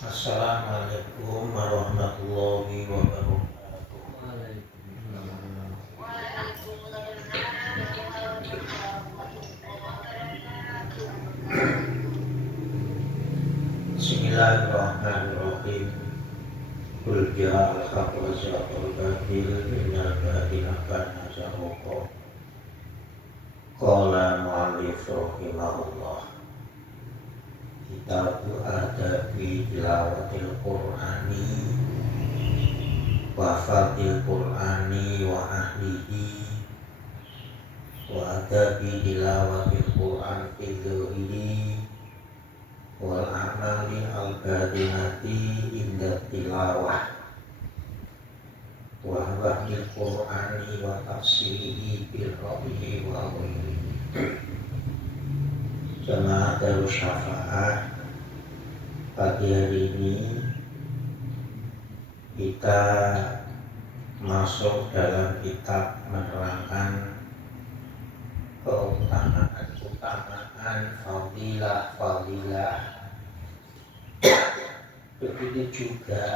Assalamualaikum warahmatullahi wabarakatuh. Bismillahirrahmanirrahim. Qul ja'al haqq wa zahaqal batil innal batila kana zahuqa. Qala mu'allif rahimahullah. Kitabu adabi tilawatil Qur'ani wa fadil Qur'ani wa ahlihi wa adabi tilawatil Qur'an fi dhuhiri wal amali al-badinati inda tilawah wa wahil Qur'ani wa tafsirihi bil rabihi wa wili. Jamaah Darus Syafa'ah, pagi hari ini kita masuk dalam kitab menerangkan keutamaan fadilah. Begitu juga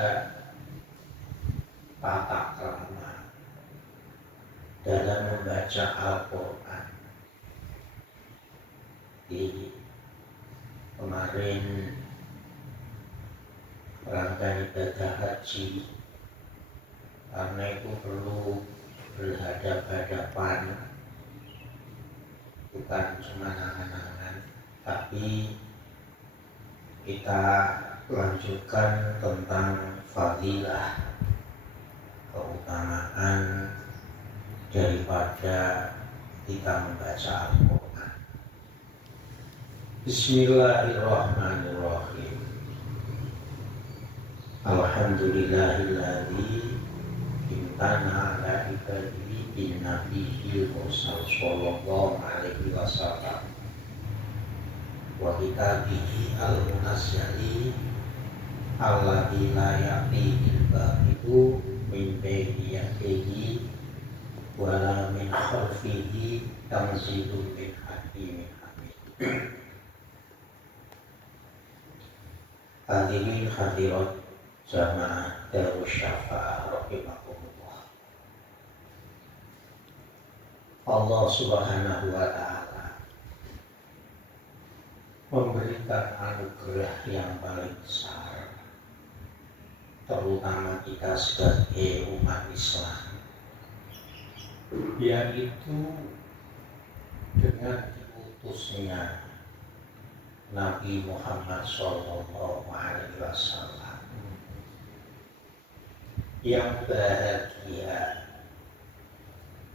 tata krama dalam membaca Al-Quran. Di kemarin rangkaian ibadah haji, karena itu perlu berhadapan-hadapan, bukan cuma angan-angan, tapi kita lanjutkan tentang fadilah, keutamaan daripada kita membaca Al-Quran. Bismillahirrahmanirrahim. Alhamdulillahilladzi imtana ala ibadihi bin nabiyil mursal sallallahu alaihi wasallam wa kitabihi al-munazzali alladzi la ya'tihi al-ba'idu min bayni yadayhi wa la min khalfihi tanzilun min hakimin hamid. Hadirin hadirat jamaah Darus Syafa'ah rahimahumullah. Allah Subhanahu wa ta'ala memberikan anugerah yang paling besar, terutama kita sebagai umat Islam, yaitu dengan diutusnya Nabi Muhammad Sallallahu Alaihi Wasallam yang bahagia,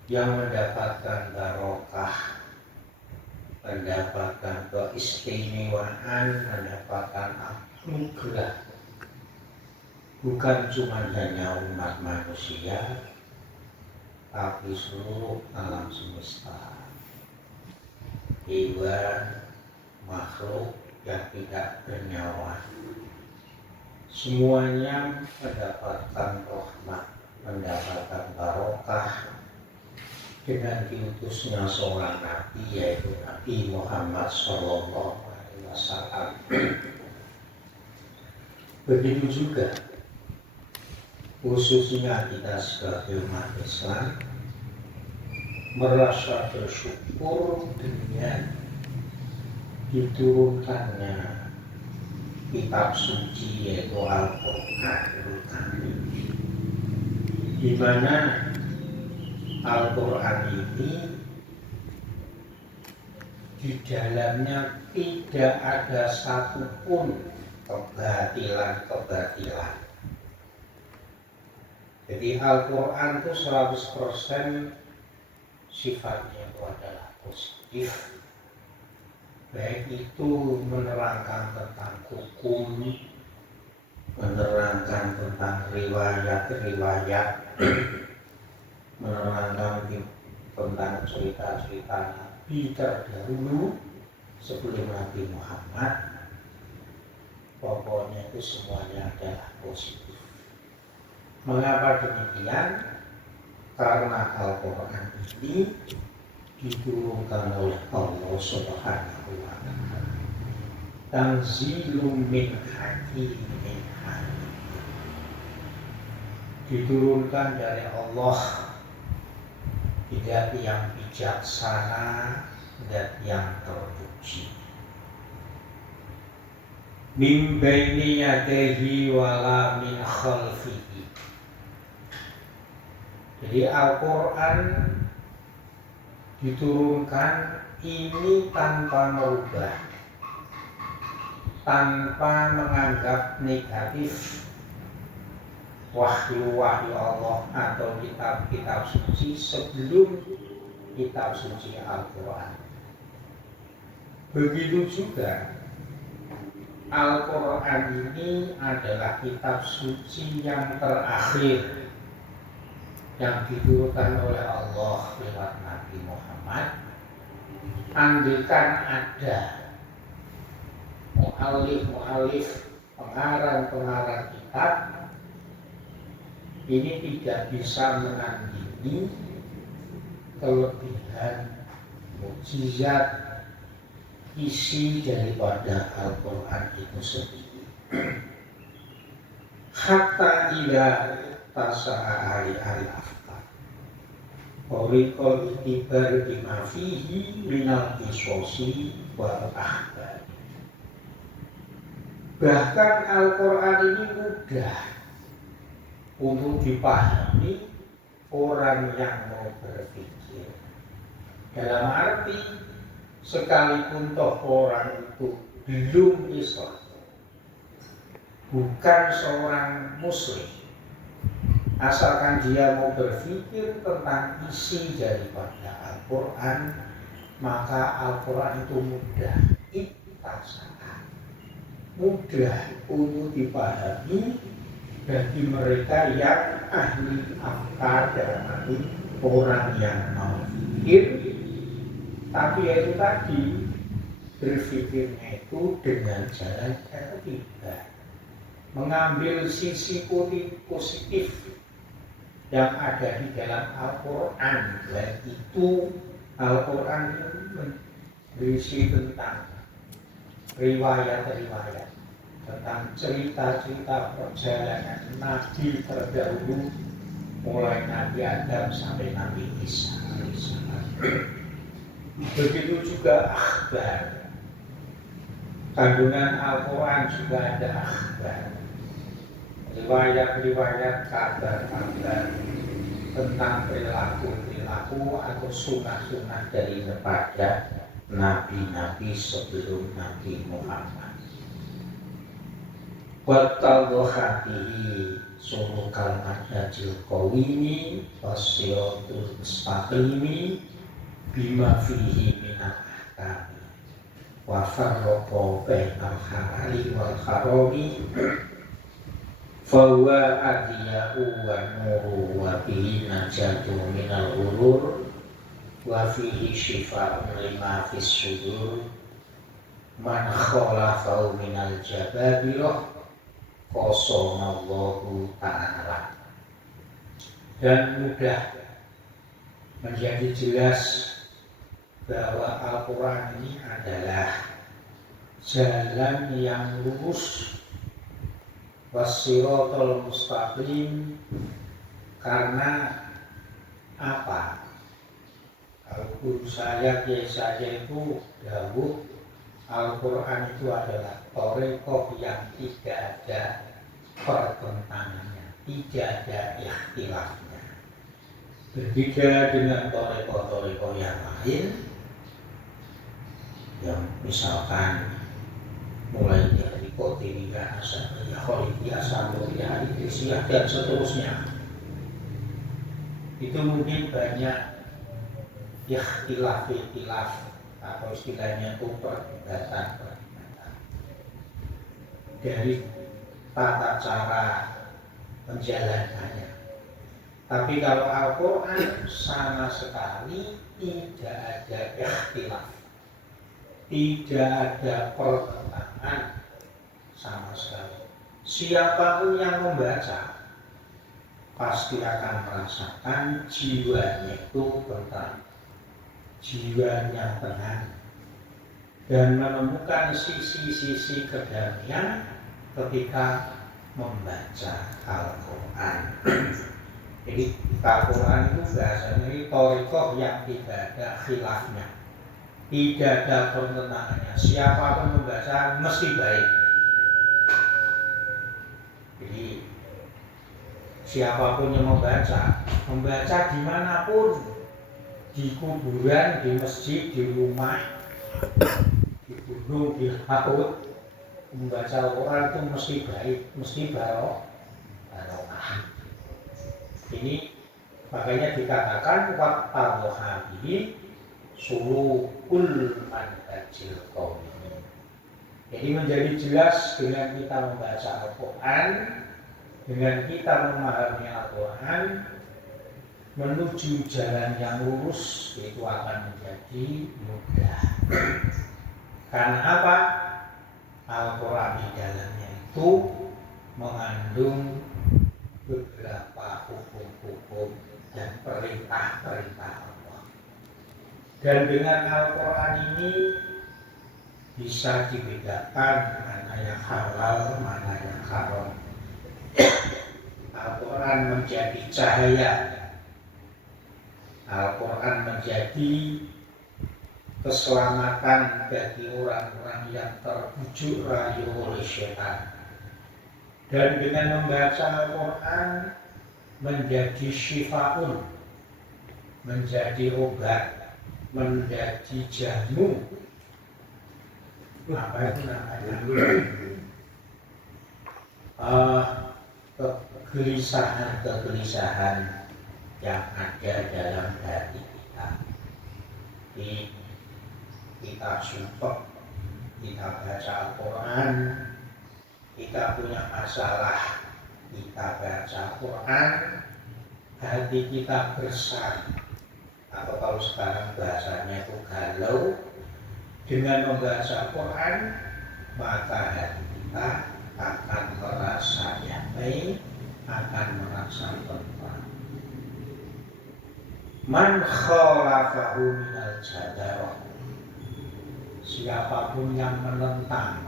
yang mendapatkan barokah, mendapatkan keistimewaan, mendapatkan anugerah, bukan cuma hanya umat manusia, tapi seluruh alam semesta, hewan, makhluk yang tidak bernyawa, semuanya mendapatkan rahmat, mendapatkan barokah dengan diutusnya seorang Nabi, yaitu Nabi Muhammad Sallallahu Alaihi Wasallam. Begitu juga khususnya kita sebagai umat Islam merasa bersyukur dengan diturunkannya kitab suci yaitu Al-Quran, di mana Al-Quran ini di dalamnya tidak ada satupun kebatilan. Jadi Al-Quran itu 100% sifatnya itu adalah positif. Baik itu menerangkan tentang hukum, menerangkan tentang riwayat, menerangkan tentang cerita-cerita Nabi terdahulu sebelum Nabi Muhammad. Pokoknya itu semuanya adalah positif. Mengapa demikian? Karena Al-Quran ini diturunkan oleh Allah Subhanahu wa ta'ala. tanzilum min hakimin hamid, diturunkan dari Allah, tidak yang bijaksana dan yang terpuji. Min baini yadayhi wala min khalfihi. Jadi Al-Quran diturunkan ini tanpa merubah, tanpa menganggap negatif wahyu-wahyu Allah atau kitab-kitab suci sebelum kitab suci Al-Quran. Begitu juga Al-Quran ini adalah kitab suci yang terakhir yang diturunkan oleh Allah lewat Nabi Muhammad. Andaikan ada mu'alif, pengarang kitab, ini tidak bisa menandingi kelebihan mukjizat isi daripada Al-Quran itu sendiri. Hatta ila tasa'a ali afkar Qorikol itibar bima fihi minal kisosi wal ahbar. Bahkan Al-Quran ini mudah untuk dipahami orang yang mau berpikir. Dalam arti sekalipun toh orang itu belum Islam, bukan seorang muslim, asalkan dia mau berpikir tentang isi daripada Al-Quran, maka Al-Quran itu mudah mudah untuk dipahami bagi mereka yang ahli afkar, dalam arti orang yang mau pikir. Tapi itu tadi, berpikirnya itu dengan jalan ketiga, mengambil sisi positif yang ada di dalam Al-Quran. Dan itu Al-Quran berisi tentang riwayat-riwayat, tentang cerita-cerita perjalanan Nabi terdahulu, mulai Nabi Adam sampai Nabi Isa alaihissalam. Begitu juga akhbar. Kandungan Al-Quran juga ada akhbar, riwayat-riwayat, kabar-kabar tentang perilaku-perilaku atau sunnah-sunnah daripada nabi-nabi sebelum Nabi Muhammad. Wattadhatihi suruh kalimat najil qawimi wasyiratul mustaqimi bima fihi minal ahkami wa farraqa bainal halali wal harami fahuwa adiya'u wa nuru wa bihi najatu minal ghurur wa fihi shifa'un lima fis sudur man khalafahu minal jababirah qasamallahu ta'ala. Dan mudah menjadi jelas bahwa Al-Quran ini adalah jalan yang lurus, wassiratal mustaqim. Karena apa? Kalau guru saya, kiai saya itu dahulu, Al-Quran itu adalah thariqah yang tidak ada pertentangannya, tidak ada ikhtilafnya. Berbeda dengan thariqah yang lain, yang misalkan mulai dari Qadiriyah, Asy'ariyah, Khalidiyah, Saburiyah, Idrisiyah dan seterusnya, itu mungkin banyak ikhtilaf atau istilahnya itu perdebatan dari tata cara menjalankannya. Tapi kalau Al-Quran sama sekali tidak ada ikhtilaf, tidak ada pertentangan sama sekali. Siapapun yang membaca pasti akan merasakan jiwanya itu tenang, jiwanya tenang, dan menemukan sisi-sisi kedamaian ketika membaca Al-Quran. Jadi Al-Quran itu bahasanya ini thariqah yang tidak ada khilafnya, tidak ada pertentangannya. Siapapun membaca mesti baik. Jadi siapapun yang membaca dimanapun, di kuburan, di masjid, di rumah, di gunung, di laut, membaca Al-Quran itu mesti baik, mesti barokah. Ini makanya dikatakan wattaboha bihi sulukul manhajil qawmi. Jadi menjadi jelas dengan kita membaca Al-Quran, dengan kita memahami Al-Quran, menuju jalan yang lurus itu akan menjadi mudah. Karena apa? Al-Quran di dalamnya itu mengandung beberapa hukum-hukum dan perintah-perintah Allah. Dan dengan Al-Quran ini bisa dibedakan mana yang halal, mana yang haram. Al-Quran menjadi cahaya. Al-Quran menjadi keselamatan bagi orang-orang yang terbujuk rayu oleh syaitan. Dan dengan membaca Al-Quran menjadi syifaun, menjadi obat, menjadi jamu. Apa itu namanya? Kegelisahan yang ada dalam hati kita. Kita sumpah, kita baca Al-Quran, kita punya masalah, kita baca Al-Quran, hati kita bersih. Atau kalau sekarang bahasanya itu galau, dengan membaca Al-Quran, maka hati kita akan merasa damai, akan merasa tenang. Man khalafahu minal jadarah, siapapun yang menentang,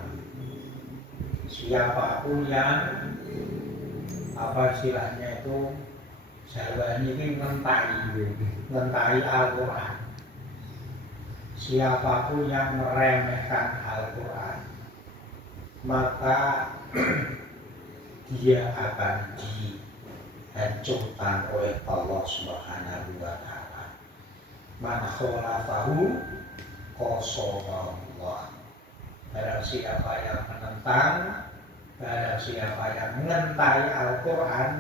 siapapun yang istilahnya itu Jawa ini mengentai Al-Quran, siapapun yang meremehkan Al-Quran, maka dia akan dihancurkan oleh Allah Subhanahu wa Ta'ala. Man khalafahu qasamahullah. Barang siapa yang menentang, barang siapa yang mengentai Al-Quran,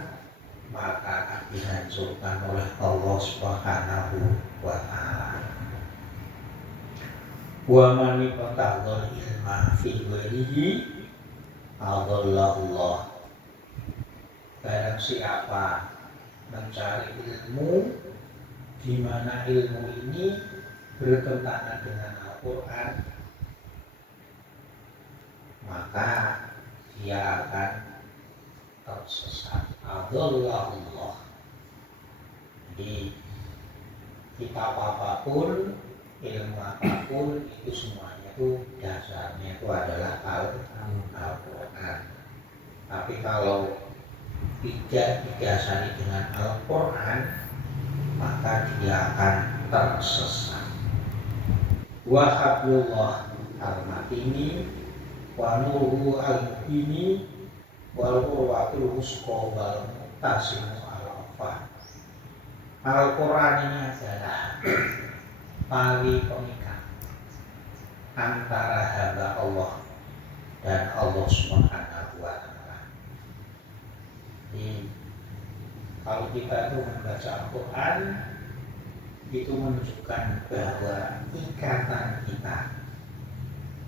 maka akan dihancurkan oleh Allah Subhanahu wa Ta'ala. Wa man yaqta'al ilma fi ghairihi adallallah. Barang siapa mencari ilmu di mana ilmu ini bertentangan dengan Al-Quran, maka dia akan tersesat. Adallallah. Jadi kitab apapun, ilmu apapun, itu semuanya itu dasarnya itu adalah Al-Quran. Tapi kalau tidak didasari dengan Al-Quran, maka dia akan tersesat. Wa hablullah al-matini wa nuruhu al-mubini wal urwatul wusqa wal muqtasimu al-wafa. Al-Quran ini adalah tali pengikat antara hamba Allah dan Allah Subhanahu wa Ta'ala. Jadi kalau kita itu membaca Al-Quran, itu menunjukkan bahwa ikatan kita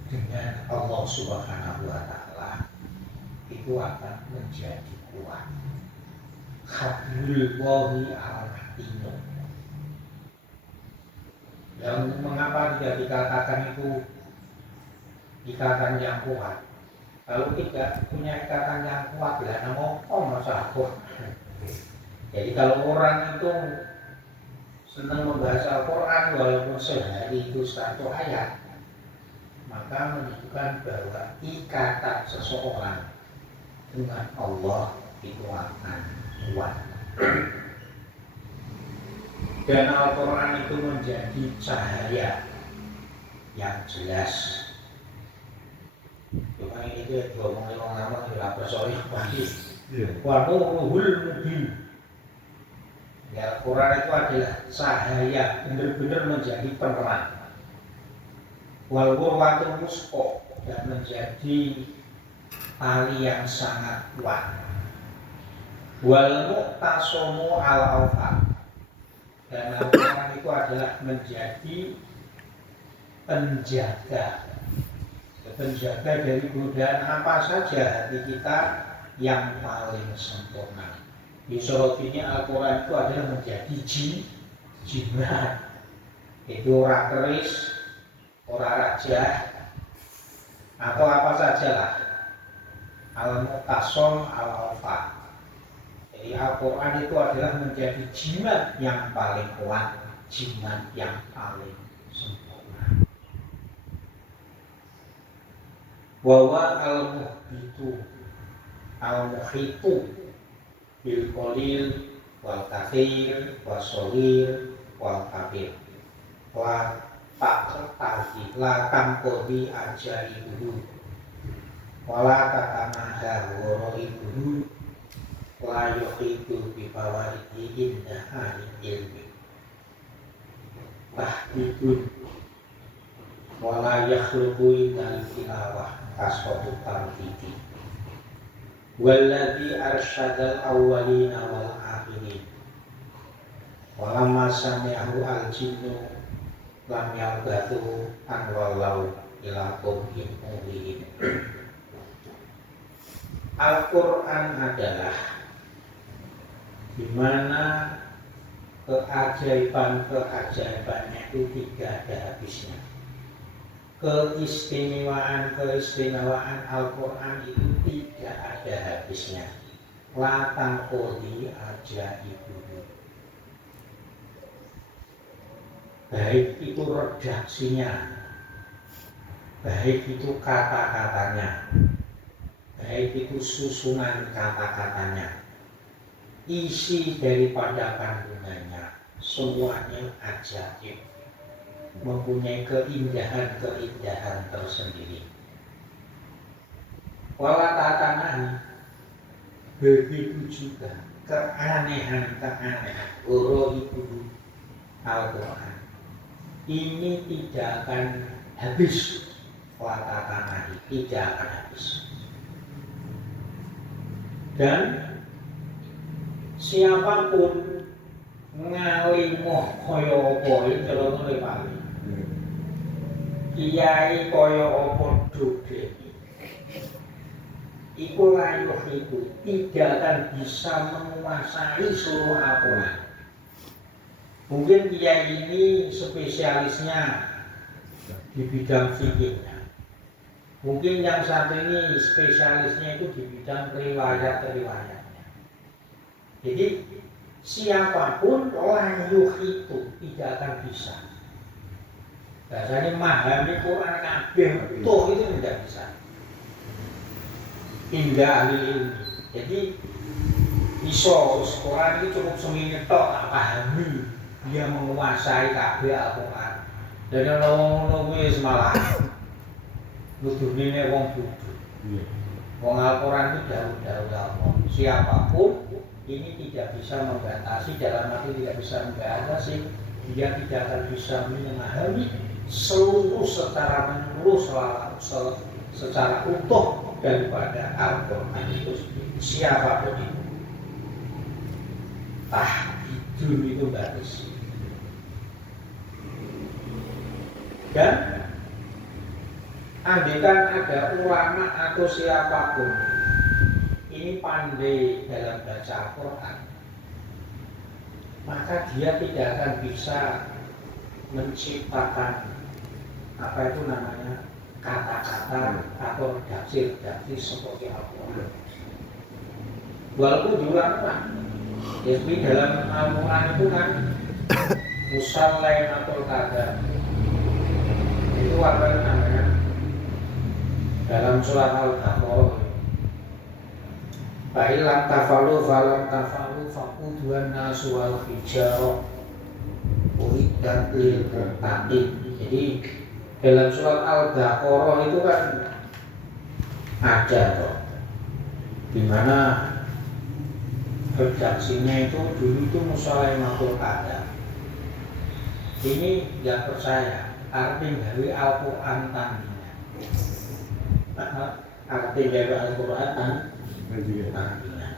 dengan Allah Subhanahu wa Ta'ala itu akan menjadi kuat. Hablillahi al-matin. Yang mengapa tidak dikatakan itu ikatan yang kuat? Kalau tidak punya ikatan yang kuat, lah ngomong masa aku. Jadi kalau orang itu senang membaca Al-Quran walaupun sehari itu satu ayat, maka menunjukkan bahwa ikatan seseorang dengan Allah itu akan kuat. Dan Al-Quran itu menjadi cahaya yang jelas. Cuma ini tuh ngomongin orang lama nggak persoalan pasti. Wa nuruhul mubin. Ya, Al-Quran itu adalah cahaya, benar-benar menjadi penerang. Wal qurwatul musqa, dan menjadi tali yang sangat kuat. Wal muqtasamu al-awfa, dan Al-Quran itu adalah menjadi penjaga dari godaan apa saja hati kita yang paling sempurna. Di surat ini Al-Quran itu adalah menjadi jimat. Itu orang keris, orang raja, atau apa sajalah. Al-Muqtasam al-Awfa. Jadi Al-Quran itu adalah menjadi jimat yang paling kuat, jimat yang paling sempurna. Wawa al-muhbitu al-muhitu bil qalil wal kathir wal shaghir wal kabir. La taqtadi la tamqodi ajaibuhu wala tatamaha ghoraibuhu la yuhitu bi fawaidi inda ahli ilmi tahdidun wala yakhluqu inda tilawah kaswatu tarfiti walladhi arsyadal awwalina wal akhirin walamma sami'ahu al-jinnu lam yalgathu an wallau ila qawmin mu'minin. Al-Quran adalah di mana keajaiban-keajaibannya itu tidak ada habisnya. Keistimewaan Al-Quran itu tidak ada habisnya. La tangkodi ajaibuhu. Baik itu redaksinya, baik itu kata-katanya, baik itu susunan kata-katanya, isi daripada kandungannya, semuanya ajaib, mempunyai keindahan-keindahan tersendiri. Wala ta'tanahi, begitu juga keanehan-keanehan ghoraibuhu Al-Quran ini tidak akan habis. Wala ta'tanahi, tidak akan habis. Dan siapapun ngalimoh kaya apa iki cara ngene Pak. Kiai kaya apa dode. Iku layuh itu tidak akan bisa menguasai seluruh Al-Quran. Mungkin kiai ini spesialisnya di bidang fikihnya. Mungkin yang satu ini spesialisnya itu di bidang riwayat-riwayatnya. Jadi siapapun layuh itu tidak akan bisa. Biasanya memahami Quran kabeh utuh itu tidak bisa. Hingga ahli ilmi. Jadi iso Quran itu cukup semene tok tak pahami. Dia menguasai kabeh Al-Quran. Dan ono wis malah nutune wong bodho. Wong Al-Quran itu jauh-jauh. Siapapun ini tidak bisa membatasi, dalam arti tidak bisa membatasi, dia tidak akan bisa memahami seluruh secara menyeluruh secara utuh daripada Al-Quran itu sendiri. Siapapun itu. Tahdidun itu bagus. Dan andaikan ada ulama atau siapapun ini pandai dalam baca Al-Quran, maka dia tidak akan bisa menciptakan apa itu namanya kata-kata atau redaksi seperti Al-Quran. Walaupun diulang-ulang, jadi dalam Al-Quran itu kan musallain atau kadar itu apa namanya dalam surat Al-Baqarah, fa'ilam tafalu falam tafalu faquduhan nasu wal hijarah uiddat lil muttaqin. Jadi dalam surat Al-Baqarah itu kan ada toh, dimana redaksinya itu dulu itu Musailamatul Kadzdzab. Ini nggak percaya, artinya dari Al-Quran tandingan. Artinya dari Al-Quran tandingan.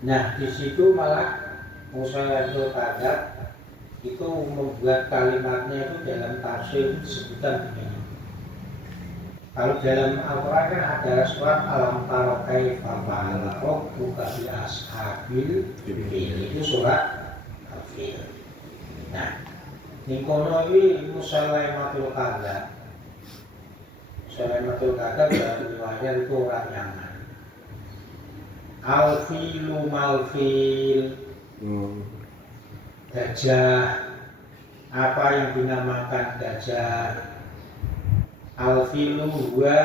Nah di situ malah Musailamatul Kadzdzab itu membuat kalimatnya itu dalam tafsir disebutkan begini. Kalau dalam Al-Quran kan ada surat Alam tara kaifa fa'ala rabbuka bi ashabil fil, itu surat Al-Fil. Nah, ning kono iki Musailamatul Kadzdzab. Musailamatul Kadzdzab dalam riwayat itu orang Yaman. Al-filu mal-fil. Gajah, apa yang dinamakan gajah? Al-filu huwa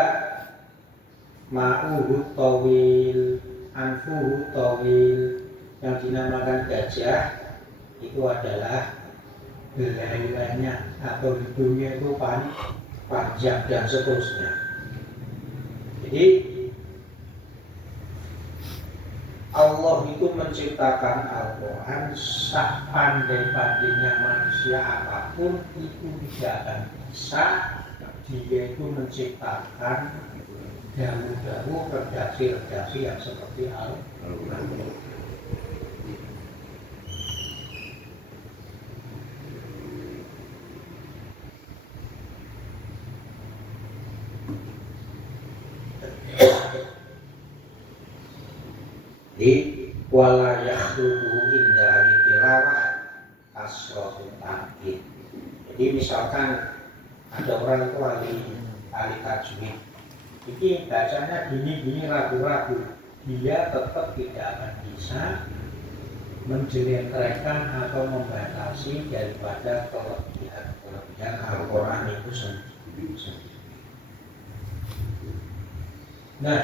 ma'uhu tawil, anfuhu tawil. Yang dinamakan gajah itu adalah helainya atau hidungnya itu panjang dan seterusnya. Jadi Allah itu menciptakan Al-Quran sepandai-pandainya manusia apapun itu tidak akan bisa. Dia itu menciptakan dahu-dahu redaksi-redaksi yang seperti Al-Quran. Di wala yakhluhu inda tilawah asrafut ta'bid. Jadi misalkan ada orang itu ahli tajwid, ini bacanya gini-gini ragu-ragu, dia tetap tidak akan bisa menjelentrekan atau membatasi daripada kelebihan Al-Quran itu sendiri. Nah,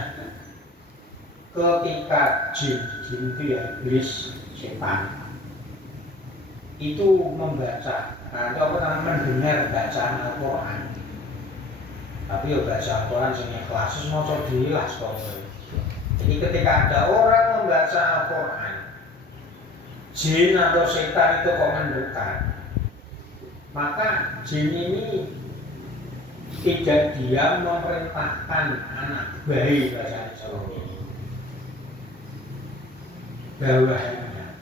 ketika jin itu ya, iblis, setan itu membaca atau mendengar bacaan Al-Quran, tapi ya baca Al-Quran sing ikhlas maca jelas kok. Jadi ketika ada orang membaca Al-Quran, jin atau setan itu kok mendekat, maka jin ini tidak diam memerintahkan anak bayi bahasa Jawa ini, bawahnya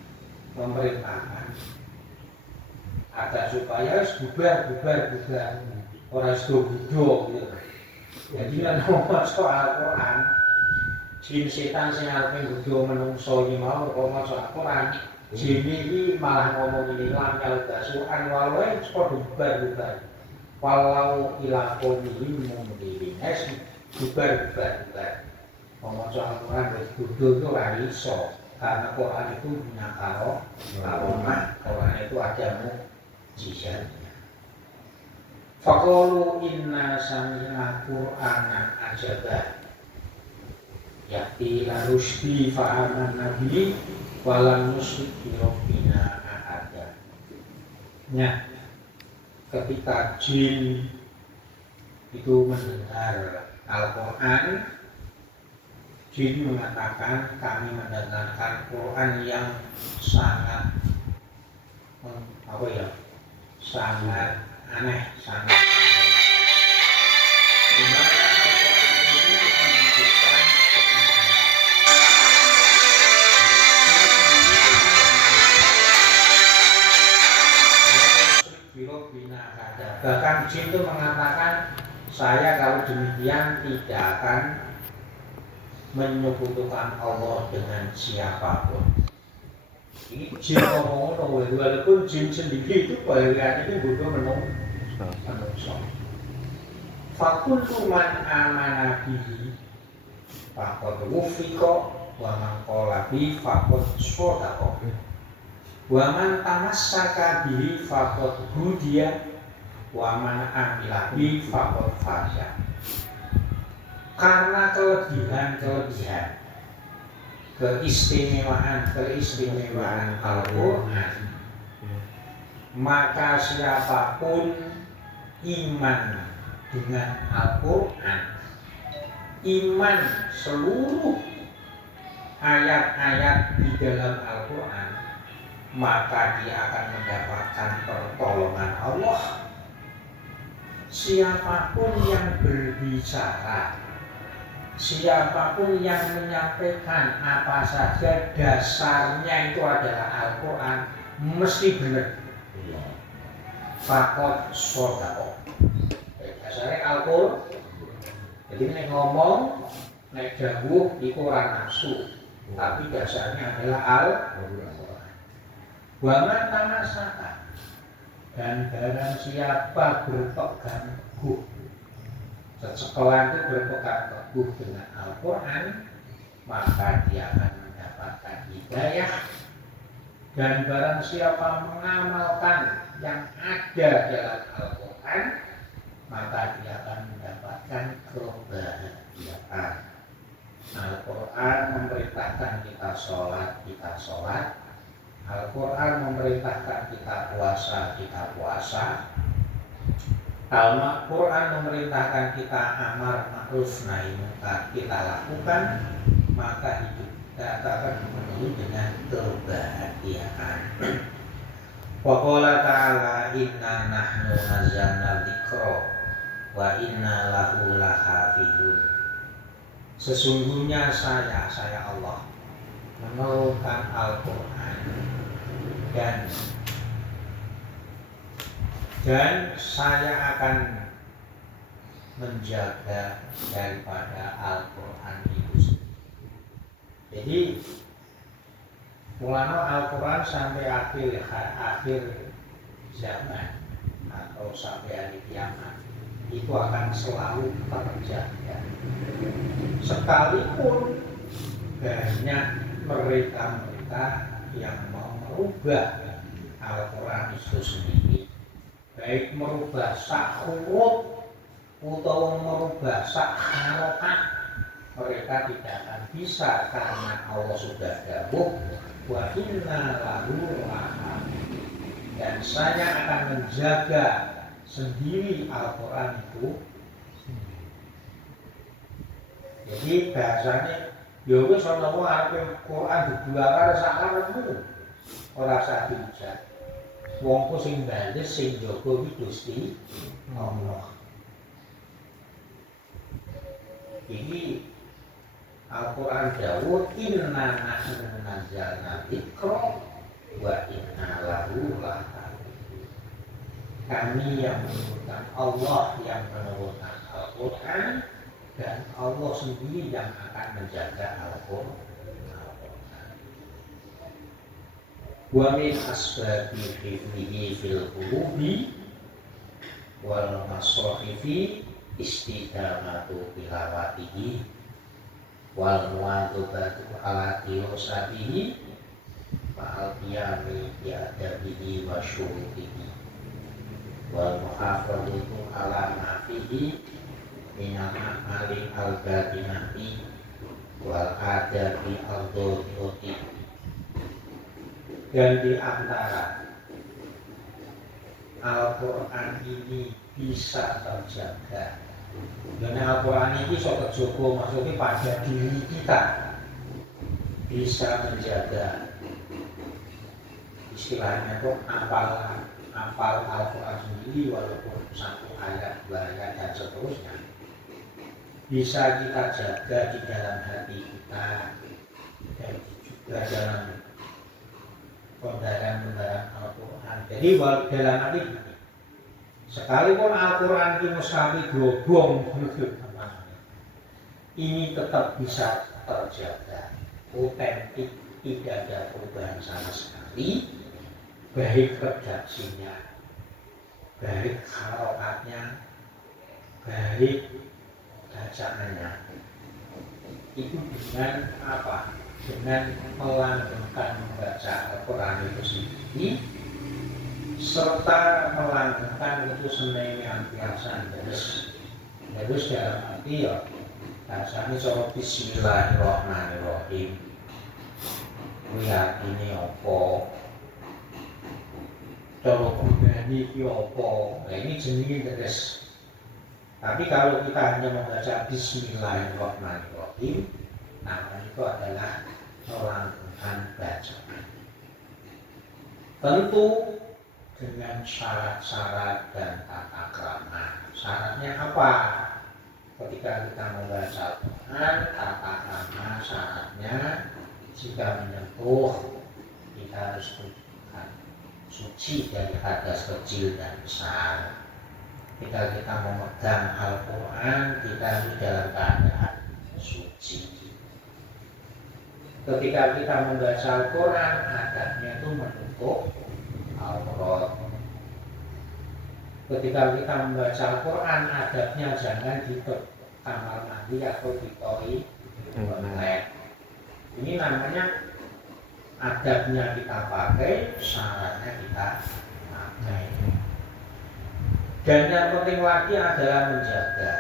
memerintahkan ada supaya bubar orang itu budo gitu. Jadi nek ngomong soal Al-Quran, jin setan sing arep budo menungso iki mau kok maca Al-Quran, jin iki malah ngomong ini lamel basuhan walau padha bubar. Walau ila qawmihi mumdirin bubar. Maca Al-Quran wis budo itu ora iso, karena Quran itu punya karomah, Quran itu ada mukjizatnya. Faqalu inna sami'na Qur'anan ajaba ya'ti ila rusdi fa'amanna bihi wa lam nusyrik bi rabbina ahada. Nah, ketika jin itu mendengar Al-Quran, jin mengatakan kami mendengarkan Quran yang sangat sangat aneh, sangat aneh. Dimana Al-Quran ini menunjukkan kebenaran. Bahkan jin itu mengatakan, saya kalau demikian tidak akan menyekutukan Allah dengan siapapun. Ini jin ngomong walaupun jin sendiri itu bagian ini bodoh menungso. Fakul man amana bihi faqad wufiqa wa man qala bi faqad shadaqa wa man tamassaka bihi faqad hudiya wa man amila bi faqad fasya. karena kelebihan-kelebihan, keistimewaan Al-Quran, maka siapapun iman dengan Al-Quran, iman seluruh ayat-ayat di dalam Al-Quran, maka dia akan mendapatkan pertolongan Allah. Siapapun yang berbicara, siapapun yang menyampaikan apa saja dasarnya itu adalah Al-Quran, mesti benar. Fakot sodako. Dasarnya Al-Quran. Jadi nek ngomong, nek jawab itu orang nafsu, tapi dasarnya adalah Al-Quran. Waman tamasaka, dan barang siapa berpegang teguh, seseorang itu berpegang teguh dengan Al-Quran, maka dia akan mendapatkan hidayah. Dan barang siapa mengamalkan yang ada dalam Al-Quran, maka dia akan mendapatkan kebahagiaan. Al-Quran memerintahkan kita sholat, kita sholat. Al-Quran memerintahkan kita puasa. Al-Quran memerintahkan kita amar ma'ruf nahi munkar, kita lakukan, maka hidup kita akan dipenuhi dengan kebahagiaan. Wa qala ta'ala inna nahnu nazzalna dzikra wa inna lahu lahafizun. Sesungguhnya saya Allah menurunkan Al-Quran dan saya akan menjaga daripada Al-Quran itu sendiri. Jadi mulai Al-Quran sampai akhir zaman atau sampai hari kiamat itu akan selalu terjaga. Sekalipun banyak mereka yang mau merubah Al-Quran itu sendiri, baik merubah sak huruf atau merubah sak harokat, mereka tidak akan bisa karena Allah sudah dawuh wa inna lahu lahafizun, dan saya akan menjaga sendiri Al-Quran itu. Jadi bahasanya ya wis ana wong arep Quran dibulakar sak arepmu, ora usah dijak. Wong ku sing bales sing jaga kuwi Gusti Allah. Jadi Al-Quran dawuh inna nahnu nazzalna dzikra wa inna lahu lahafizun. Kami yang menurunkan, Allah yang menurunkan Al-Quran, dan Allah sendiri yang akan menjaga Al-Quran. Wa min asbabi hifdhihi fil qulubi wal masrahifi istiqamatu tilawatihi wal muwadhabatu ala tilasabihi ma'al qiyami bi adabihi wa syurutihi wal muhafadzatu ala ma fihi minal a'mali al-batinati wal adabi al-dhahirati. Dan di antara Al-Quran ini bisa terjaga, dan Al-Quran ini bisa terjaga maksudnya pada diri kita, bisa menjaga, istilahnya itu hafal Al-Quran sendiri walaupun satu ayat, dua ayat dan seterusnya, bisa kita jaga di dalam hati kita dan juga dalam kendaraan Al-Quran. Jadi dalam arti sekalipun Al-Quran itu mesti globong, ini tetap bisa terjaga, otentik, tidak ada perubahan sama sekali, baik redaksinya, baik harokatnya, baik bacaannya. Itu dengan apa? Dengan melanggengkan membaca Al-Quran itu sendiri, serta melanggengkan itu seni yang biasa terus dalam arti ya Rasane cara bismillahirrahmanirrahim. Kuwi artine apa? Cara gunane iki apa? Nah ini jenenge deres. Tapi kalau kita hanya membaca bismillahirrahmanirrahim, nah itu adalah melangkahkan bacaan. Tentu dengan syarat-syarat dan tata krama. Syaratnya apa? Ketika kita membaca Al-Quran, tata krama syaratnya jika menyentuh kita harus tunjukkan suci dari hadas kecil dan besar. Ketika kita memegang Al-Quran, kita harus dalam keadaan suci. Ketika kita membaca Al-Quran, adabnya itu menutup aurat. Ketika kita membaca Al-Quran, adabnya jangan di kamar mandi atau di toilet. Ini namanya adabnya kita pakai, syaratnya kita pakai. Dan yang penting lagi adalah menjaga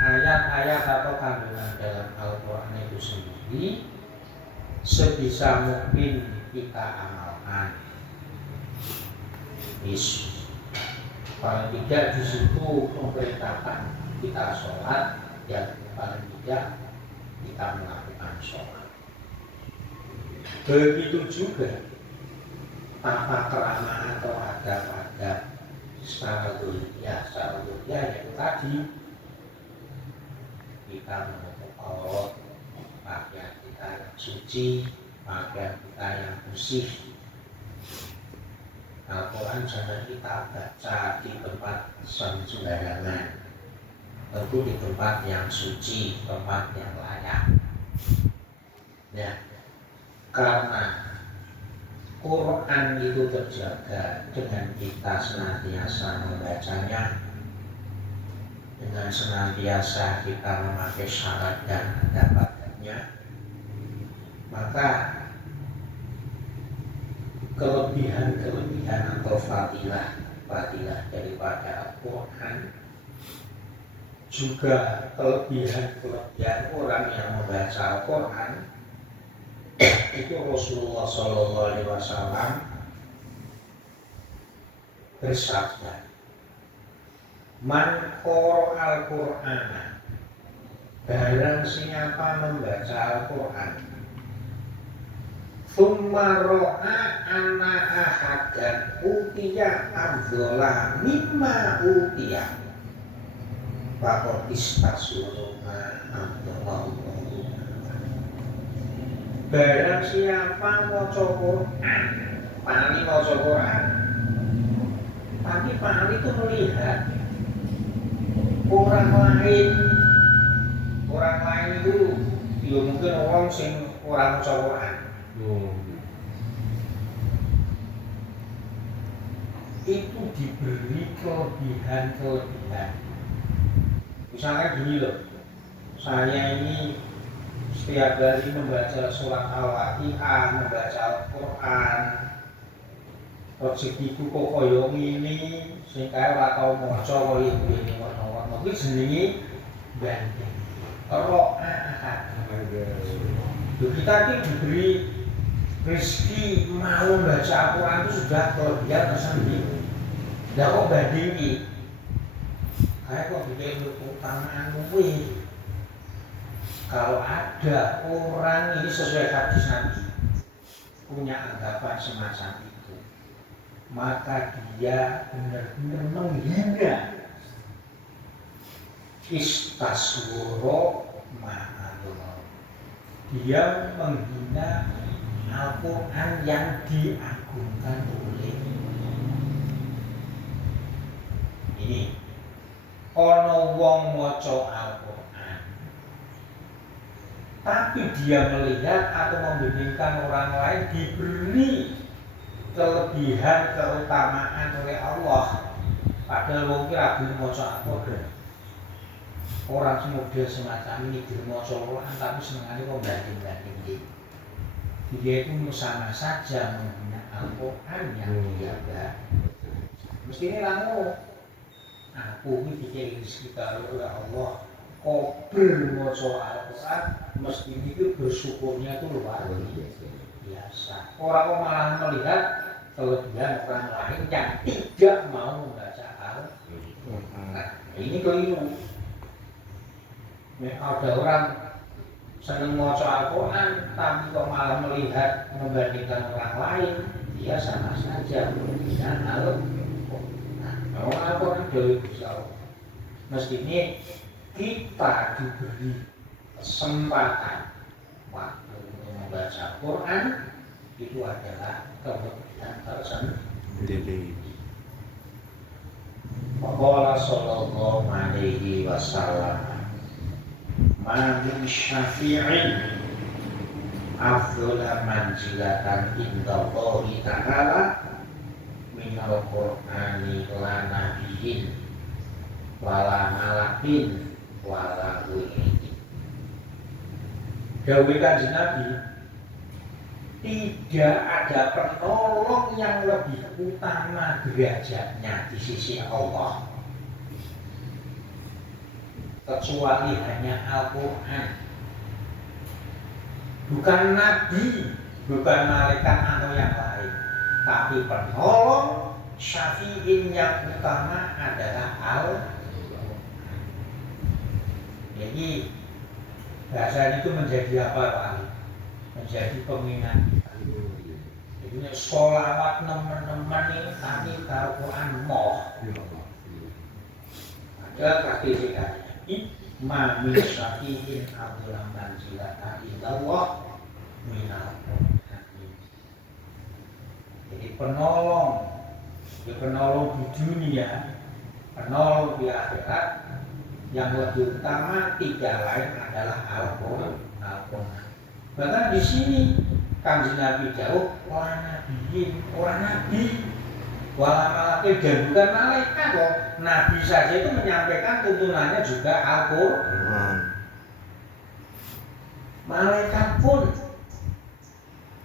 ayat-ayat atau kandungan dalam Al-Quran itu sendiri sebisa mungkin kita amalkan. Paling tidak di situ memerintahkan kita sholat, dan paling tidak kita melakukan sholat. Begitu juga tata krama atau adab-adab secara dunia yaitu tadi kita menutup aurat, pakaian kita yang suci, pakaian kita yang bersih. Al-Quran jangan kita baca di tempat sembarangan, tentu di tempat yang suci, tempat yang layak. Ya, karena Quran itu terjaga dengan kita senantiasa membacanya, dengan senantiasa kita memakai syarat dan adab-adabnya, maka kelebihan-kelebihan atau fadilah daripada Al-Quran, juga kelebihan-kelebihan orang yang membaca Al-Quran, itu Rasulullah SAW bersabda, "Man qara al-Qur'ana," barang siapa membaca Al-Quran, "Tsumma ra'a anna ahadan utiya afdhala mimma utiya, faqad istasyroma Allahu." Barang siapa maca Quran, Pali maca Quran, tapi Pali itu melihat orang lain itu ya mungkin orang sing orang maca Quran, itu diberi kelebihan. Misalnya gini loh, saya ini setiap hari membaca surat Al-Fatihah, membaca Al-Quran, rezekiku kok koyo ngene, sing kae ora tau maca koyo ngene warna-warna kuwi jenenge banding. Kita ini diberi rezeki mau membaca Al-Quran itu sudah kelebihan tersendiri. Lah kok bandingi? Kayak kok bikin keutamaan kuwi. Kalau ada orang ini sesuai hadis Nabi punya anggapan semacam itu, maka dia benar-benar menghina istasworo ma'allah. Dia menghina Al-Quran yang diagungkan oleh ini. Ono wong maca Al-Quran, tapi dia melihat atau membandingkan orang lain diberi kelebihan keutamaan oleh Allah, padahal wong ki ra gelem maca Al-Quran. Orang model semacam ini gelem maca Al-Quran tapi senengane kok banding-banding. Dia itu sama saja menghina Al-Quran yang dia baca. Mestinya langsung aku ini bikin rezeki karo Allah, kober maca Al-Quran mesti itu bersyukurnya itu luar biasa. Orang malah melihat kelebihan orang lain yang tidak mau membaca Al-Quran. Ini keliru. Ada orang senang maca Al-Quran tapi kok malah melihat membandingkan orang lain, dia sama saja dengan Al-Quran. Orang Al-Quran dari besar. Mestinya kita diberi kesempatan waktu untuk membaca Quran itu adalah kelebihan tersendiri. Qala sallallahu alaihi wasallam, ma min syafi'in afdhala manzilatan indallahi ta'ala minal Qur'ani la nabiyyin wala malakin wala wali. Dawuh Kanjeng Nabi, tidak ada penolong yang lebih utama derajatnya di sisi Allah kecuali hanya Al-Quran. Bukan nabi, bukan malaikat atau yang lain, tapi penolong syafi'in yang utama adalah Al-Quran. Jadi bahasa itu menjadi apa Pak? Menjadi pengingat. Jadi sholawat teman-teman ini kami Al-Quran moh. Ada klasifikasinya. Ma min syafi'in abdullah manzilata illallah minal Quran. Jadi penolong di dunia, penolong di akhirat, yang lebih utama tidak lain adalah Al-Quran. Bahkan di sini Kanjeng Nabi jauh orang nabi, wala malakin, dan bukan malaikat loh. Nabi saja itu menyampaikan tuntunannya juga Al-Quran. Malaikat pun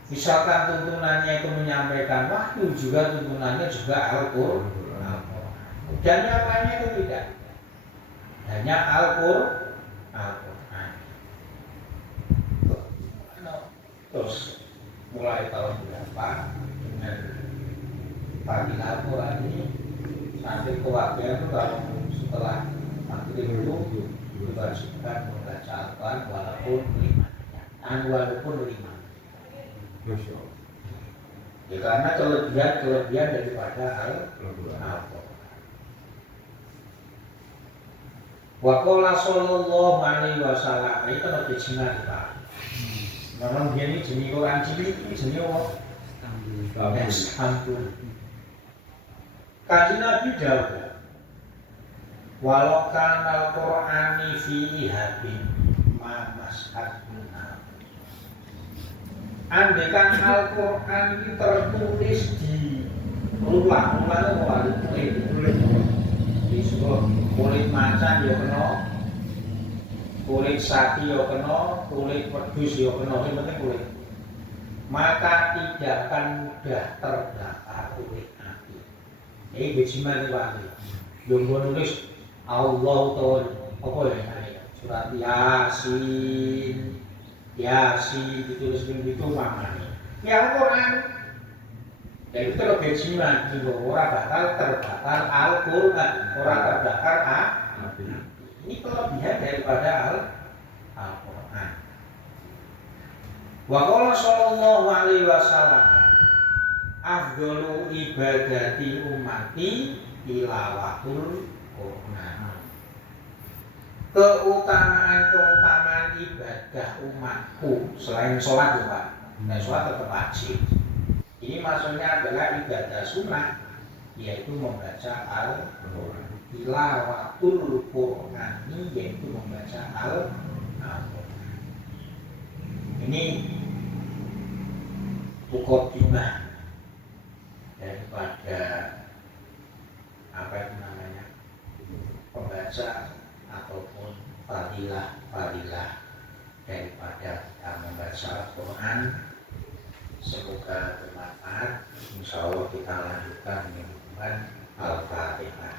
misalkan tuntunannya itu menyampaikan wahyu, juga tuntunannya juga Al-Quran. Dan yang lainnya itu tidak. Hanya Al-Quran. Terus mulai tahun berapa dengan pagi Al-Quran ini sampai kewajiban itu kalau setelah maghrib itu diwajibkan membaca Al-Quran walaupun 5. Ya karena kelebihan daripada Al-Quran. Wa qala sallallahu alaihi wasallam, itu lebih jelas Pak. Memang dia ini jenis Quran cilik, jenis apa? Istanbul. Kanjeng Nabi dawuh, walau kana al-Qur'ani fi habin ma mas'atuna. Andaikan Al-Quran ini tertulis di ulang-ulang kulit. Disuruh kulit macan ya kena, kulit sapi ya kena, kulit wedhus ya kena, yang penting kulit. Maka tidak akan mudah terbakar kulit api. Ini bagaimana Pak? Yang menulis Allah tahu apa ya? Surat Yasin ditulis begitu maknanya. Ya Al-Quran. Dan itu lebih jimat, orang bakal terbakar Al-Quran, orang terbakar api. Ini kelebihan daripada Al-Quran. Wa qala sallallahu alaihi wasallam, afdalu ibadati ummati tilawatul Quran. Keutamaan ibadah umatku selain sholat Pak. Nah, sholat tetap wajib. Ini maksudnya adalah ibadah sunnah, yaitu membaca Al-Quran. Tilawatul Qur'ani, yaitu membaca Al-Quran. Ini muqaddimah daripada apa itu namanya, pembaca ataupun fadilah daripada kita membaca Al-Quran. Semoga bermanfaat. Insya Allah kita lanjutkan minggu depan. Al-Fatihah.